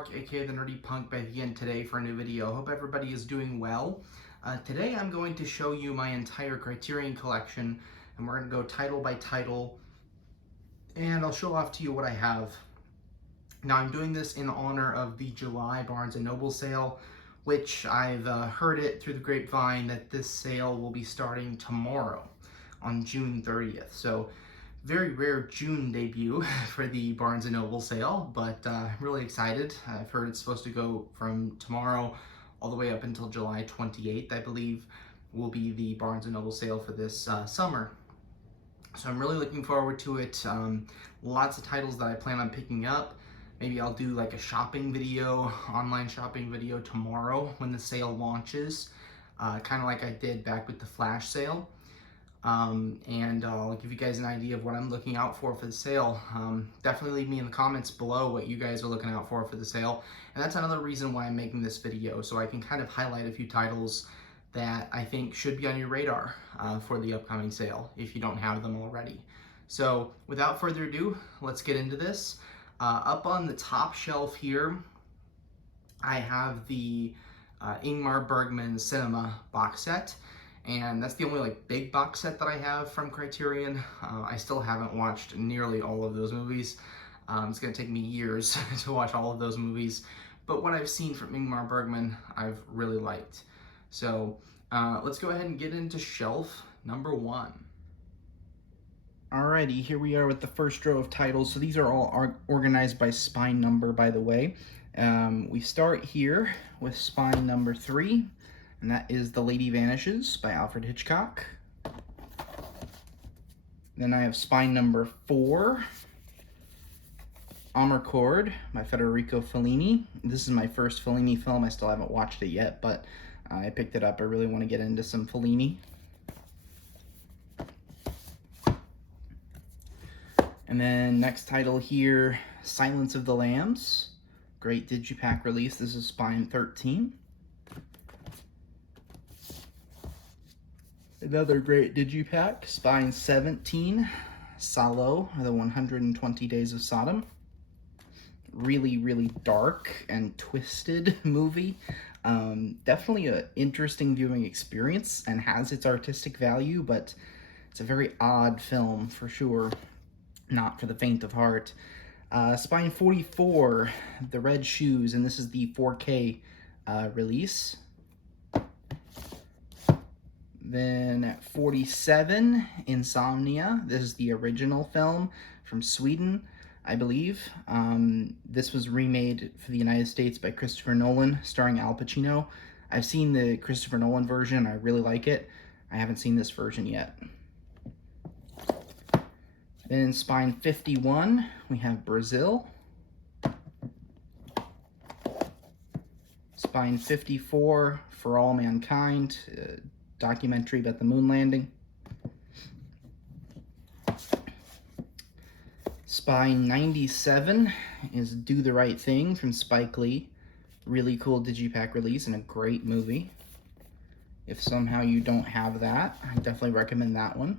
Mark, aka the Nerdy Punk, back again today for a new video. Hope everybody is doing well. Today I'm going to show you my entire Criterion collection, and we're going to go title by title, and I'll show off to you what I have. Now I'm doing this in honor of the July Barnes & Noble sale, which I've heard it through the grapevine that this sale will be starting tomorrow on June 30th. So very rare June debut for the Barnes & Noble sale, but I'm really excited. I've heard it's supposed to go from tomorrow all the way up until July 28th, I believe, will be the Barnes & Noble sale for this summer. So I'm really looking forward to it. Lots of titles that I plan on picking up. Maybe I'll do like a shopping video, online shopping video tomorrow when the sale launches, kind of like I did back with the flash sale. And I'll give you guys an idea of what I'm looking out for the sale. Definitely leave me in the comments below what you guys are looking out for the sale. And that's another reason why I'm making this video, so I can kind of highlight a few titles that I think should be on your radar for the upcoming sale if you don't have them already. So without further ado, let's get into this. Up on the top shelf here, I have the Ingmar Bergman Cinema box set. And that's the only like big box set that I have from Criterion. I still haven't watched nearly all of those movies. It's gonna take me years to watch all of those movies. But what I've seen from Ingmar Bergman, I've really liked. So let's go ahead and get into shelf number 1. Alrighty, here we are with the first row of titles. So these are all organized by spine number, by the way. We start here with spine number 3. And that is The Lady Vanishes by Alfred Hitchcock. Then I have spine number 4, Amarcord by Federico Fellini. This is my first Fellini film. I still haven't watched it yet, but I picked it up. I really want to get into some Fellini. And then next title here, Silence of the Lambs. Great digipack release. This is spine 13. Another great digipack, spine 17, Salo, The 120 Days of Sodom. Really, really dark and twisted movie. Definitely an interesting viewing experience and has its artistic value, but it's a very odd film for sure. Not for the faint of heart. Spine 44, The Red Shoes, and this is the 4K release. Then at 47, Insomnia. This is the original film from Sweden, I believe. This was remade for the United States by Christopher Nolan, starring Al Pacino. I've seen the Christopher Nolan version. I really like it. I haven't seen this version yet. Then in spine 51, we have Brazil. Spine 54, For All Mankind. Documentary about the moon landing. Spine 97 is Do the Right Thing from Spike Lee. Really cool digipack release and a great movie. If somehow you don't have that, I definitely recommend that one.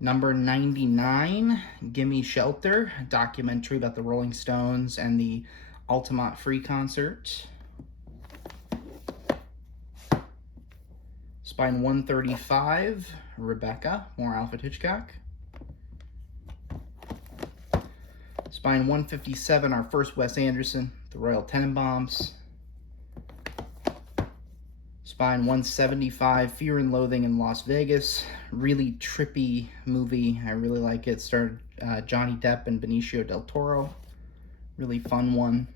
Number 99, Gimme Shelter, a documentary about the Rolling Stones and the Altamont Free concert. Spine 135, Rebecca, more Alfred Hitchcock. Spine 157, our first Wes Anderson, The Royal Tenenbaums. Spine 175, Fear and Loathing in Las Vegas. Really trippy movie. I really like it. Starred Johnny Depp and Benicio del Toro. Really fun one.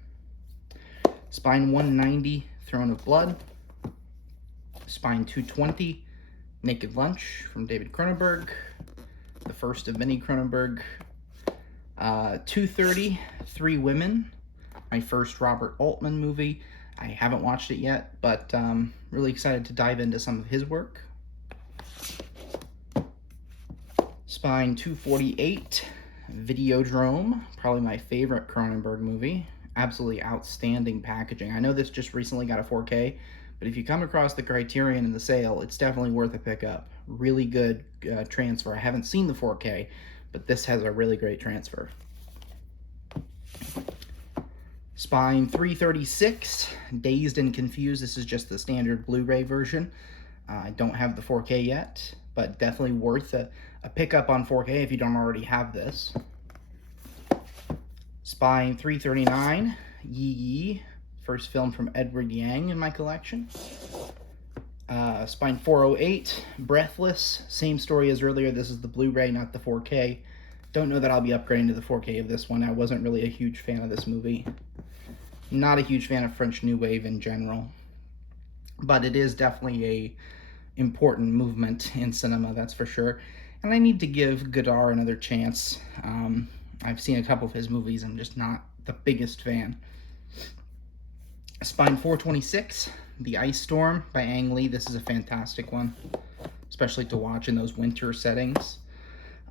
Spine 190, Throne of Blood. Spine 220, Naked Lunch from David Cronenberg, the first of many Cronenberg. 230, Three Women, my first Robert Altman movie. I haven't watched it yet, but really excited to dive into some of his work. Spine 248, Videodrome, probably my favorite Cronenberg movie. Absolutely outstanding packaging. I know this just recently got a 4K, but if you come across the Criterion in the sale, it's definitely worth a pickup. Really good transfer. I haven't seen the 4K, but this has a really great transfer. Spine 336, Dazed and Confused. This is just the standard Blu-ray version. I don't have the 4K yet, but definitely worth a pickup on 4K if you don't already have this. Spine 339, Yi Yi, first film from Edward Yang in my collection. Spine 408, Breathless, same story as earlier. This is the Blu-ray, not the 4K. Don't know that I'll be upgrading to the 4K of this one. I wasn't really a huge fan of this movie. Not a huge fan of French New Wave in general. But it is definitely a important movement in cinema, that's for sure. And I need to give Godard another chance. I've seen a couple of his movies. I'm just not the biggest fan. Spine 426, The Ice Storm by Ang Lee. This is a fantastic one, especially to watch in those winter settings.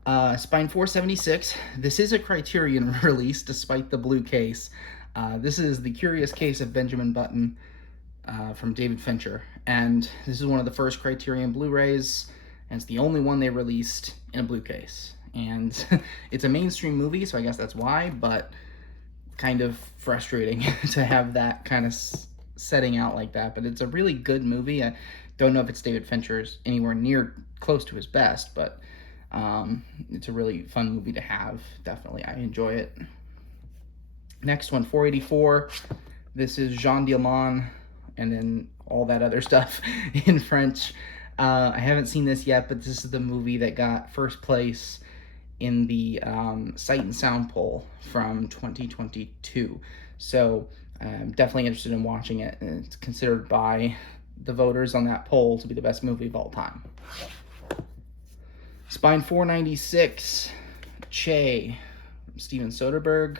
Spine 476, this is a Criterion release despite the blue case. This is The Curious Case of Benjamin Button from David Fincher. And this is one of the first Criterion Blu-rays, and it's the only one they released in a blue case. And it's a mainstream movie, so I guess that's why, but kind of frustrating to have that kind of setting out like that. But it's a really good movie. I don't know if it's David Fincher's anywhere near close to his best, but it's a really fun movie to have. Definitely, I enjoy it. Next one, 484. This is Jean Diamant, and then all that other stuff in French. I haven't seen this yet, but this is the movie that got first place in the Sight and Sound poll from 2022. So I'm definitely interested in watching it. And it's considered by the voters on that poll to be the best movie of all time. Spine 496, Che, from Steven Soderbergh.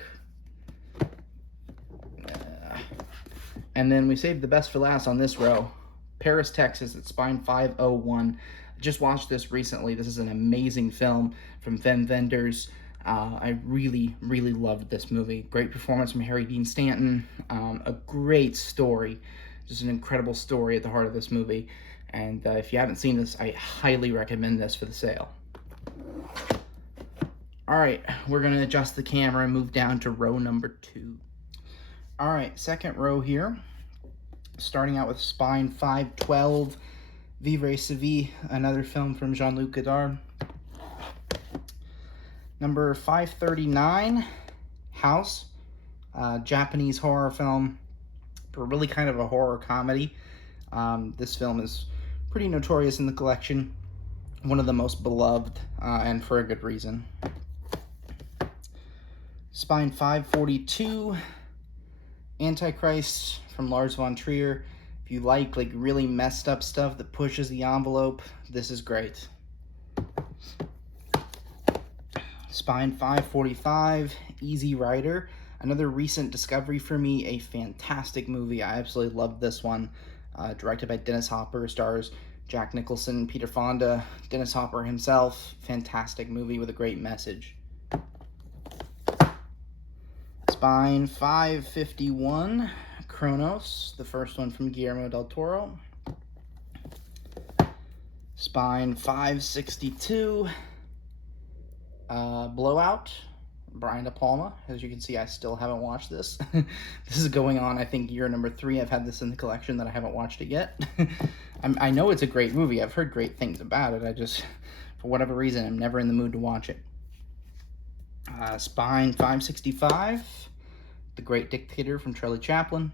And then we saved the best for last on this row. Paris, Texas at Spine 501. I just watched this recently. This is an amazing film from Wim Wenders. I really, really loved this movie. Great performance from Harry Dean Stanton. A great story. Just an incredible story at the heart of this movie. And if you haven't seen this, I highly recommend this for the sale. All right, we're going to adjust the camera and move down to row number 2. All right, second row here. Starting out with Spine 512, Vivre sa vie, another film from Jean-Luc Godard. Number 539, House, Japanese horror film, but really kind of a horror comedy. This film is pretty notorious in the collection, one of the most beloved, and for a good reason. Spine 542, Antichrist from Lars von Trier. If you like really messed up stuff that pushes the envelope, this is great. Spine 545, Easy Rider, another recent discovery for me, a fantastic movie. I absolutely loved this one. Directed by Dennis Hopper, stars Jack Nicholson, Peter Fonda, Dennis Hopper himself. Fantastic movie with a great message. Spine 551, Kronos, the first one from Guillermo del Toro. Spine 562, Blowout, Brian De Palma. As you can see, I still haven't watched this. This is going on, I think, year number 3. I've had this in the collection that I haven't watched it yet. I know it's a great movie. I've heard great things about it. I just, for whatever reason, I'm never in the mood to watch it. Spine 565, The Great Dictator from Charlie Chaplin.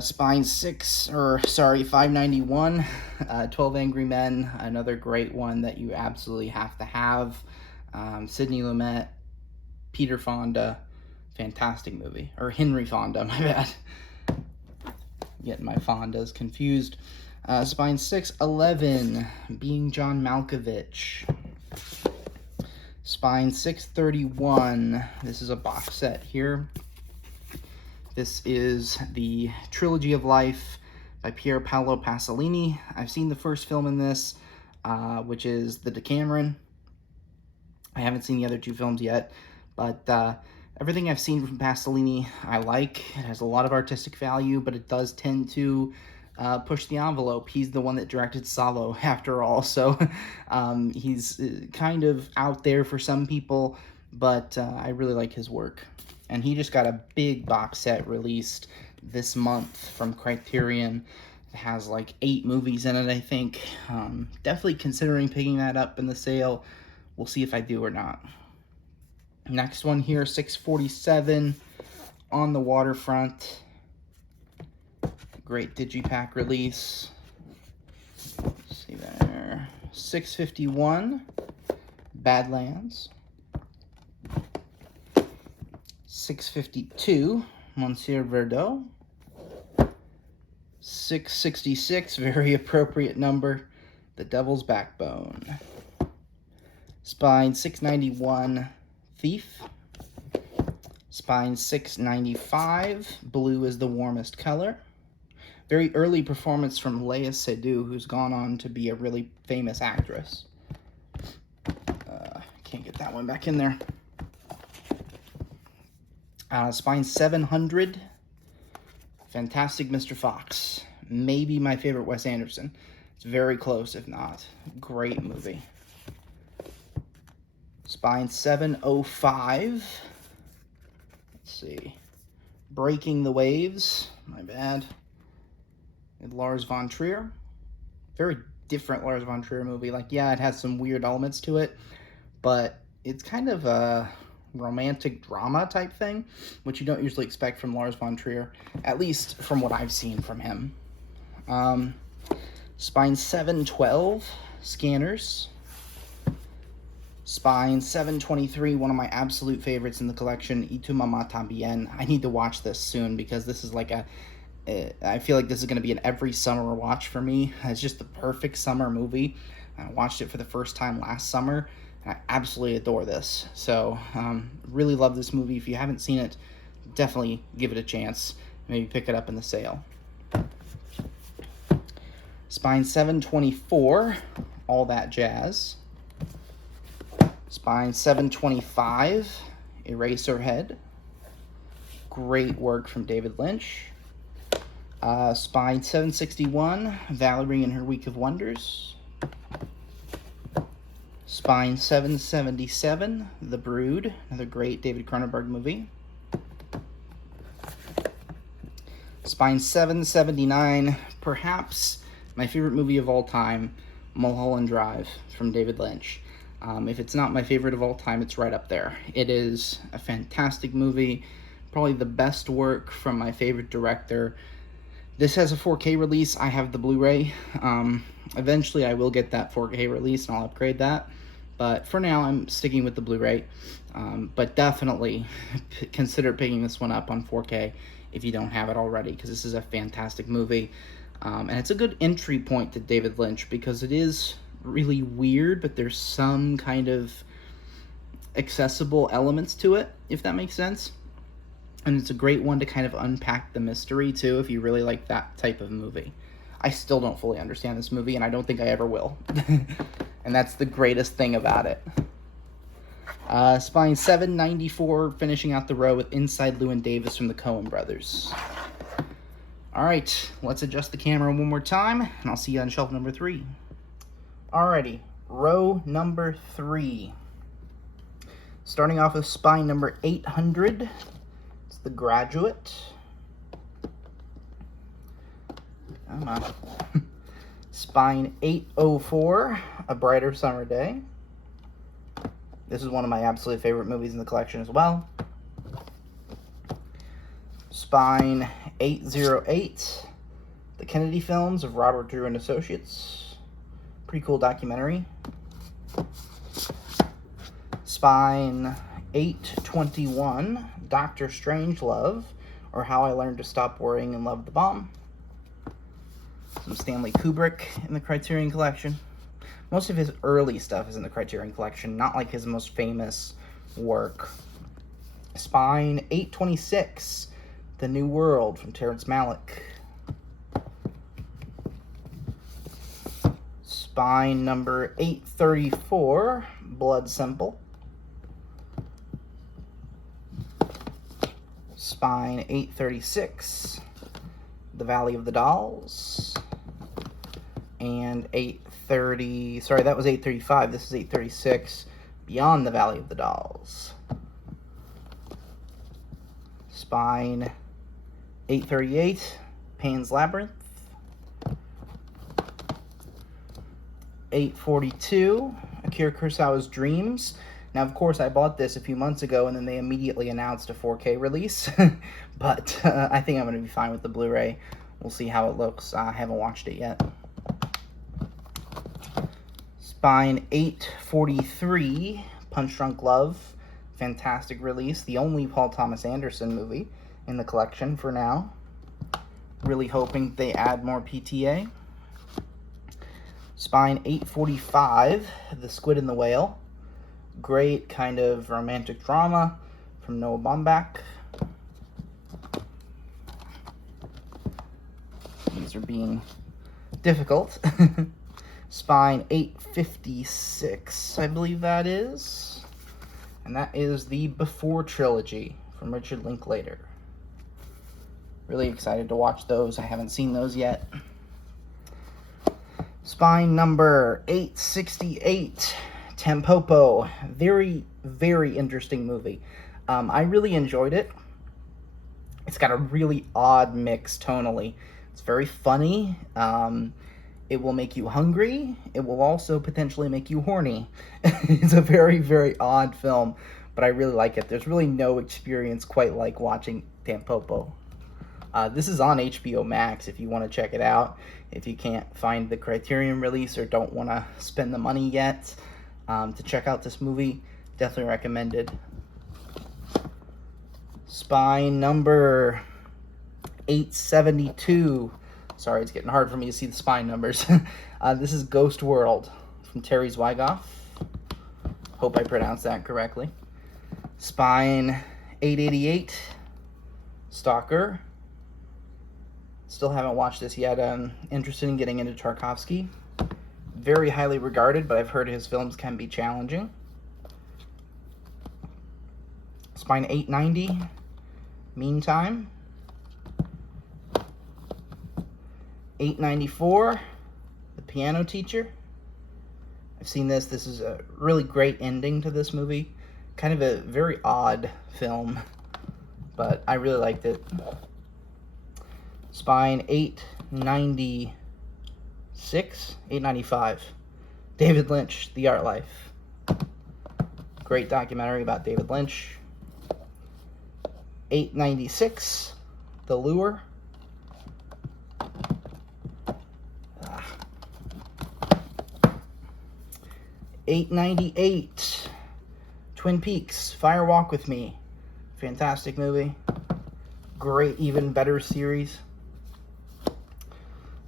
Spine 591, 12 Angry Men, another great one that you absolutely have to have. Sidney Lumet, Peter Fonda, fantastic movie. Or Henry Fonda, my bad. Getting my Fondas confused. Spine 611, Being John Malkovich. Spine 631, this is a box set here. This is the Trilogy of Life by Pier Paolo Pasolini. I've seen the first film in this, which is the Decameron. I haven't seen the other 2 films yet, but everything I've seen from Pasolini I like. It has a lot of artistic value, but it does tend to push the envelope. He's the one that directed Salo, after all, so he's kind of out there for some people. but I really like his work. And he just got a big box set released this month from Criterion. It has like 8 movies in it, I think. Definitely considering picking that up in the sale. We'll see if I do or not. Next one here, 647 On the Waterfront. Great digipack release. Let's see there. 651 Badlands. 652 Monsieur Verdot. 666, very appropriate number, The Devil's Backbone. Spine 691, Thief. Spine 695, Blue is the Warmest Color. Very early performance from Léa Seydoux, who's gone on to be a really famous actress. Can't get that one back in there. Spine 700, Fantastic Mr. Fox. Maybe my favorite Wes Anderson. It's very close, if not. Great movie. Spine 705. Let's see. Breaking the Waves. My bad. With Lars von Trier. Very different Lars von Trier movie. Like, yeah, it has some weird elements to it, but it's kind of a romantic drama type thing, which you don't usually expect from Lars von Trier, at least from what I've seen from him. Spine 712, Scanners. Spine 723, one of my absolute favorites in the collection, Y tu mamá también. I need to watch this soon because this is like I feel like this is going to be an every summer watch for me. It's just the perfect summer movie. I watched it for the first time last summer. I absolutely adore this. So, really love this movie. If you haven't seen it, definitely give it a chance. Maybe pick it up in the sale. Spine 724, All That Jazz. Spine 725, Eraserhead. Great work from David Lynch. Spine 761, Valerie and Her Week of Wonders. Spine 777, The Brood, another great David Cronenberg movie. Spine 779, perhaps my favorite movie of all time, Mulholland Drive from David Lynch. If it's not my favorite of all time, it's right up there. It is a fantastic movie, probably the best work from my favorite director. This has a 4K release. I have the Blu-ray. Eventually, I will get that 4K release, and I'll upgrade that. But for now, I'm sticking with the Blu-ray. But definitely consider picking this one up on 4K if you don't have it already, because this is a fantastic movie. And it's a good entry point to David Lynch, because it is really weird, but there's some kind of accessible elements to it, if that makes sense. And it's a great one to kind of unpack the mystery, too, if you really like that type of movie. I still don't fully understand this movie, and I don't think I ever will. And that's the greatest thing about it. Spine 794, finishing out the row with Inside Llewyn Davis from the Coen brothers. Alright, let's adjust the camera one more time, and I'll see you on shelf number 3. Alrighty, row number 3. Starting off with spine number 800. It's The Graduate. Come on. Spine 804, A Brighter Summer Day. This is one of my absolute favorite movies in the collection as well. Spine 808, The Kennedy Films of Robert Drew and Associates. Pretty cool documentary. Spine 821, Dr. Strangelove, or How I Learned to Stop Worrying and Love the Bomb. Some Stanley Kubrick in the Criterion Collection. Most of his early stuff is in the Criterion Collection, not like his most famous work. Spine 826, The New World from Terrence Malick. Spine number 834, Blood Simple. Spine 836, The Valley of the Dolls. And 830, sorry, that was 835. This is 836, Beyond the Valley of the Dolls. Spine 838, Pan's Labyrinth. 842, Akira Kurosawa's Dreams. Now, of course, I bought this a few months ago, and then they immediately announced a 4K release. But I think I'm going to be fine with the Blu-ray. We'll see how it looks. I haven't watched it yet. Spine 843, Punch Drunk Love. Fantastic release. The only Paul Thomas Anderson movie in the collection for now. Really hoping they add more PTA. Spine 845, The Squid and the Whale. Great kind of romantic drama from Noah Baumbach. These are being difficult. Spine 856, I believe that is. And that is the Before trilogy from Richard Linklater. Really excited to watch those. I haven't seen those yet. Spine number 868, Tampopo. Very, very interesting movie. I really enjoyed it. It's got a really odd mix tonally. It's very funny. It will make you hungry. It will also potentially make you horny. It's a very, very odd film, but I really like it. There's really no experience quite like watching Tampopo. This is on HBO Max if you want to check it out. If you can't find the Criterion release or don't want to spend the money yet to check out this movie, definitely recommended. Spine number 872. Sorry, it's getting hard for me to see the spine numbers. This is Ghost World from Terry Zwigoff. Hope I pronounced that correctly. Spine 888, Stalker. Still haven't watched this yet. I'm interested in getting into Tarkovsky. Very highly regarded, but I've heard his films can be challenging. Spine 890, Meantime. 894, The Piano Teacher. I've seen this. This is a really great ending to this movie. Kind of a very odd film, but I really liked it. Spine 895, David Lynch, The Art Life. Great documentary about David Lynch. 896, The Lure. 898, Twin Peaks, Fire Walk with Me. Fantastic movie. Great, even better series.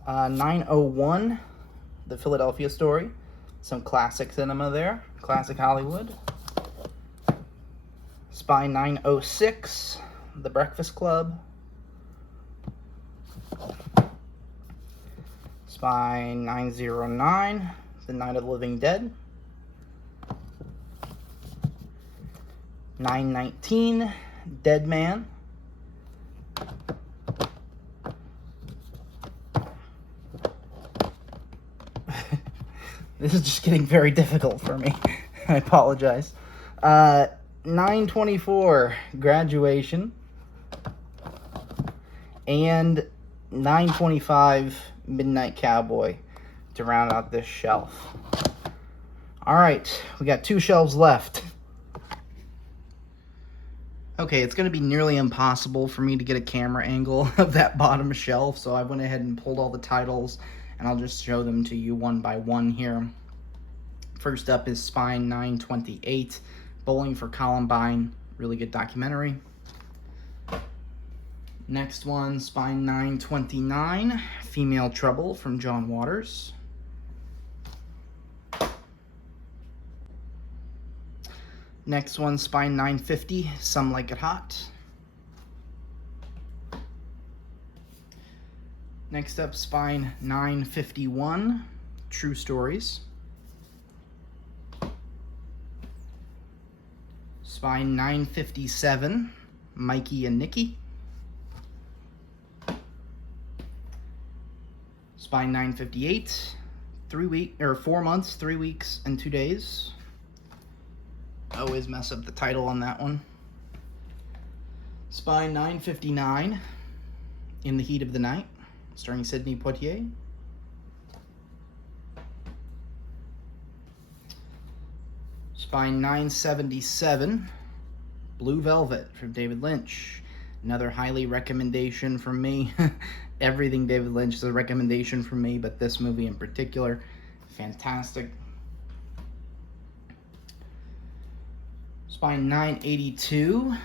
901, The Philadelphia Story. Some classic cinema there. Classic Hollywood. Spine 906, The Breakfast Club. Spine 909, The Night of the Living Dead. 919, Dead Man. This is just getting very difficult for me. I apologize. 924, Graduation. And 925, Midnight Cowboy to round out this shelf. Alright, we got 2 shelves left. Okay, it's going to be nearly impossible for me to get a camera angle of that bottom shelf, so I went ahead and pulled all the titles, and I'll just show them to you one by one here. First up is Spine 928, Bowling for Columbine. Really good documentary. Next one, Spine 929, Female Trouble from John Waters. Next one, Spine 950, Some Like It Hot. Next up, Spine 951, True Stories. Spine 957, Mikey and Nikki. Spine 958, 4 months, 3 weeks, and 2 days. I always mess up the title on that one. Spine 959, In the Heat of the Night, starring Sidney Poitier. Spine 977, Blue Velvet from David Lynch. Another highly recommendation from me. Everything David Lynch is a recommendation from me, but this movie in particular, fantastic. Spine 982,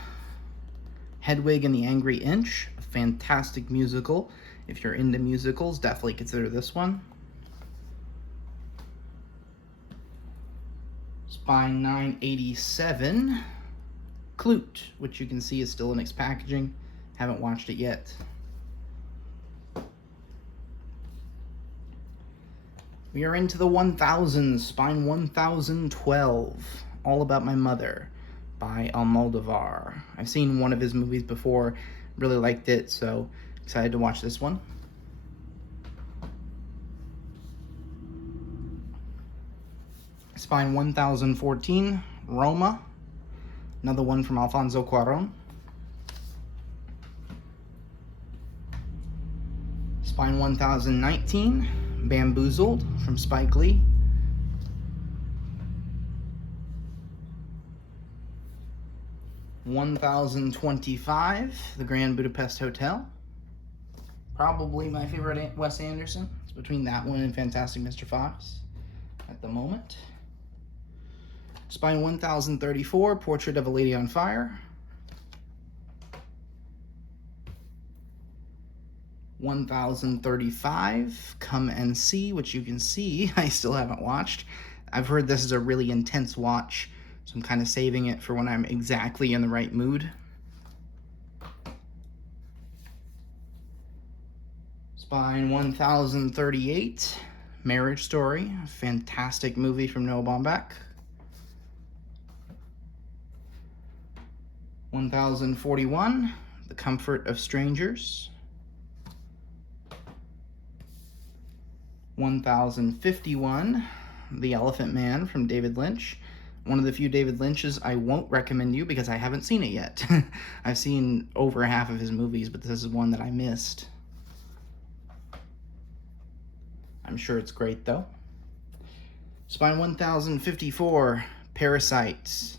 Hedwig and the Angry Inch, a fantastic musical. If you're into musicals, definitely consider this one. Spine 987, Clute, which you can see is still in its packaging. Haven't watched it yet. We are into the 1000s, Spine 1012, All About My Mother by Almodovar. I've seen one of his movies before, really liked it, so excited to watch this one. Spine 1014, Roma, another one from Alfonso Cuarón. Spine 1019, Bamboozled from Spike Lee. (1025), The Grand Budapest Hotel. Probably my favorite Wes Anderson. It's between that one and Fantastic Mr. Fox at the moment. Spine 1034, Portrait of a Lady on Fire. 1035, Come and See, which you can see I still haven't watched. I've heard this is a really intense watch, so I'm kind of saving it for when I'm exactly in the right mood. Spine 1038, Marriage Story, a fantastic movie from Noah Baumbach. 1041, The Comfort of Strangers. 1051, The Elephant Man from David Lynch. One of the few David Lynches I won't recommend you because I haven't seen it yet. I've seen over half of his movies, but this is one that I missed. I'm sure it's great though. Spine 1054, Parasites.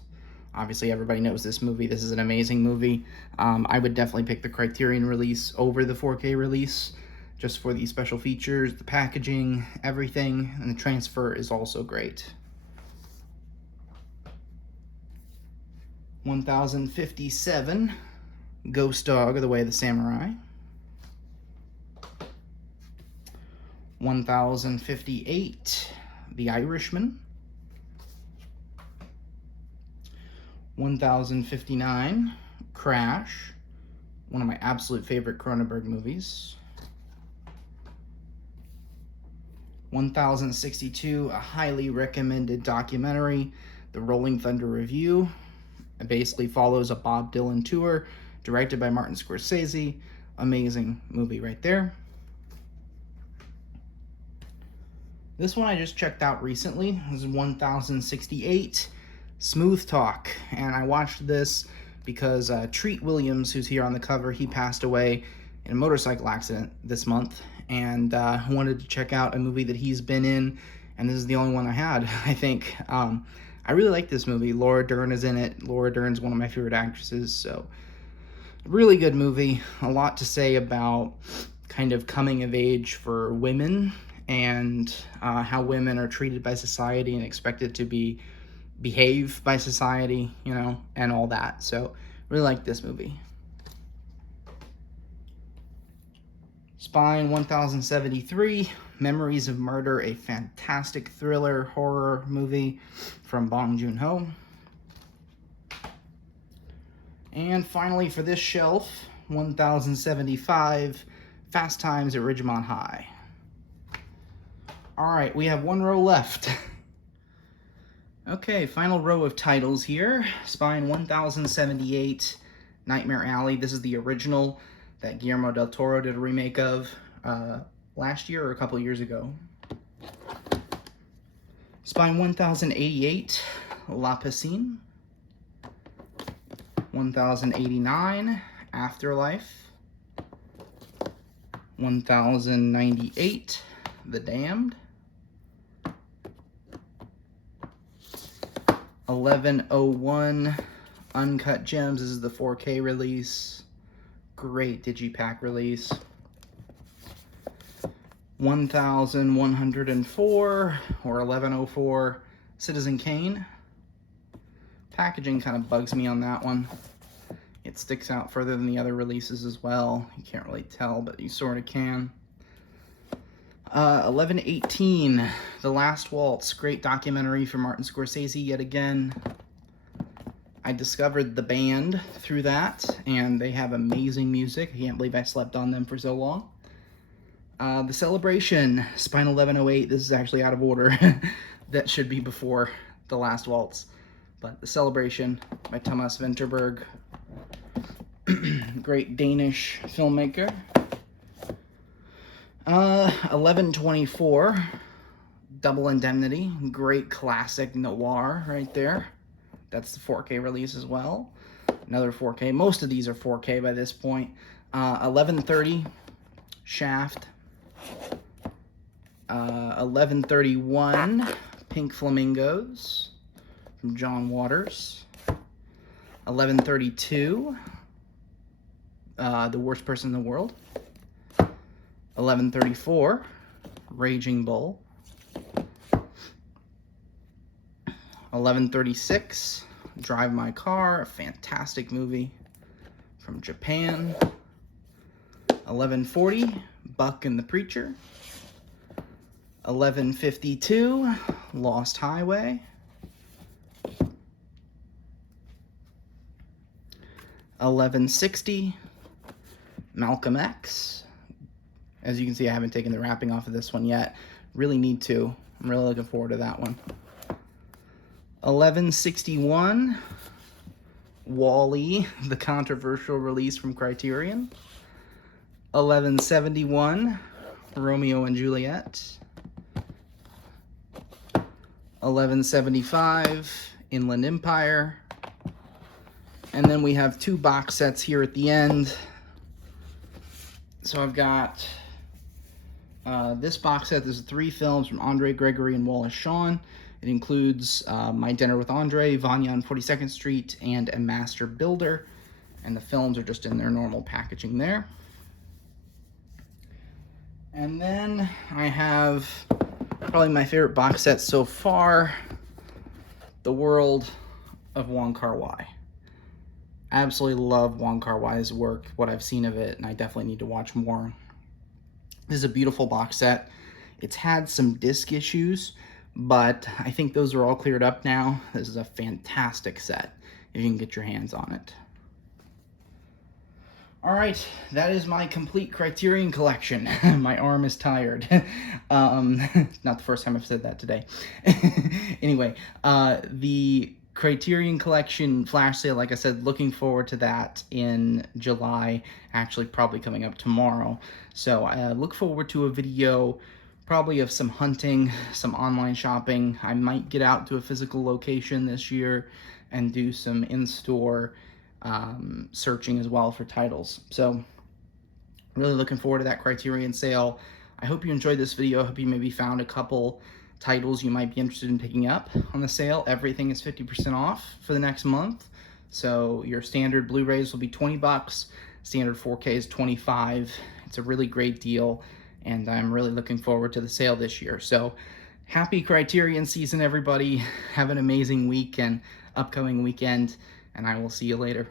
Obviously everybody knows this movie. This is an amazing movie. I would definitely pick the Criterion release over the 4K release, just for the special features, the packaging, everything, and the transfer is also great. 1057, Ghost Dog or The Way of the Samurai. 1058, The Irishman. 1059, Crash, one of my absolute favorite Cronenberg movies. 1062, a highly recommended documentary, The Rolling Thunder Review. It basically follows a Bob Dylan tour, directed by Martin Scorsese. Amazing movie right there. This one I just checked out recently. This is 1068, Smooth Talk, and I watched this because Treat Williams, who's here on the cover, he passed away in a motorcycle accident this month, and wanted to check out a movie that he's been in, and this is the only one I had, I think. I really like this movie. Laura Dern is in it. Laura Dern's one of my favorite actresses, so really good movie. A lot to say about kind of coming of age for women and how women are treated by society and expected to behave by society, you know, and all that. So really like this movie. Spine 1073, Memories of Murder, a fantastic thriller horror movie from Bong Joon-ho. And finally for this shelf, 1075, Fast Times at Ridgemont High. All right, we have one row left. Okay, final row of titles here. Spine 1078, Nightmare Alley. This is the original that Guillermo del Toro did a remake of last year or a couple years ago. Spine 1088, La Piscine. 1089, Afterlife. 1098, The Damned. 1101, Uncut Gems. This is the 4K release. Great digipack release. 1104 or 1104, Citizen Kane. Packaging kind of bugs me on that one. It sticks out further than the other releases as well. You can't really tell, but you sort of can. 1118, The Last Waltz. Great documentary from Martin Scorsese yet again. I discovered the band through that, and they have amazing music. I can't believe I slept on them for so long. The Celebration, Spine 1108. This is actually out of order. That should be before The Last Waltz. But The Celebration by Thomas Vinterberg. Great Danish filmmaker. 1124, Double Indemnity. Great classic noir right there. That's the 4K release as well. Another 4K. Most of these are 4K by this point. 1130, Shaft. 1131, Pink Flamingos from John Waters. 1132, The Worst Person in the World. 1134, Raging Bull. 1136, Drive My Car, a fantastic movie from Japan. 1140, Buck and the Preacher. 1152, Lost Highway. 1160, Malcolm X. As you can see, I haven't taken the wrapping off of this one yet. Really need to. I'm really looking forward to that one. 1161, Wall-E, the controversial release from Criterion. 1171, Romeo and Juliet. 1175, Inland Empire. And then we have two box sets here at the end. So I've got this box set. There's 3 films from Andre Gregory and Wallace Shawn. It includes My Dinner with Andre, Vanya on 42nd Street, and A Master Builder. And the films are just in their normal packaging there. And then I have probably my favorite box set so far, The World of Wong Kar-wai. Absolutely love Wong Kar-wai's work, what I've seen of it, and I definitely need to watch more. This is a beautiful box set. It's had some disc issues, but I think those are all cleared up now. This is a fantastic set if you can get your hands on it. All right, that is my complete Criterion collection. My arm is tired. Not the first time I've said that today. Anyway, the Criterion collection flash sale, like I said, looking forward to that in July, actually probably coming up tomorrow. So I look forward to a video probably of some hunting, some online shopping. I might get out to a physical location this year and do some in-store searching as well for titles. So really looking forward to that Criterion sale. I hope you enjoyed this video. I hope you maybe found a couple titles you might be interested in picking up on the sale. Everything is 50% off for the next month. So your standard Blu-rays will be $20, standard 4K is $25. It's a really great deal, and I'm really looking forward to the sale this year. So happy Criterion season, everybody. Have an amazing week and upcoming weekend, and I will see you later.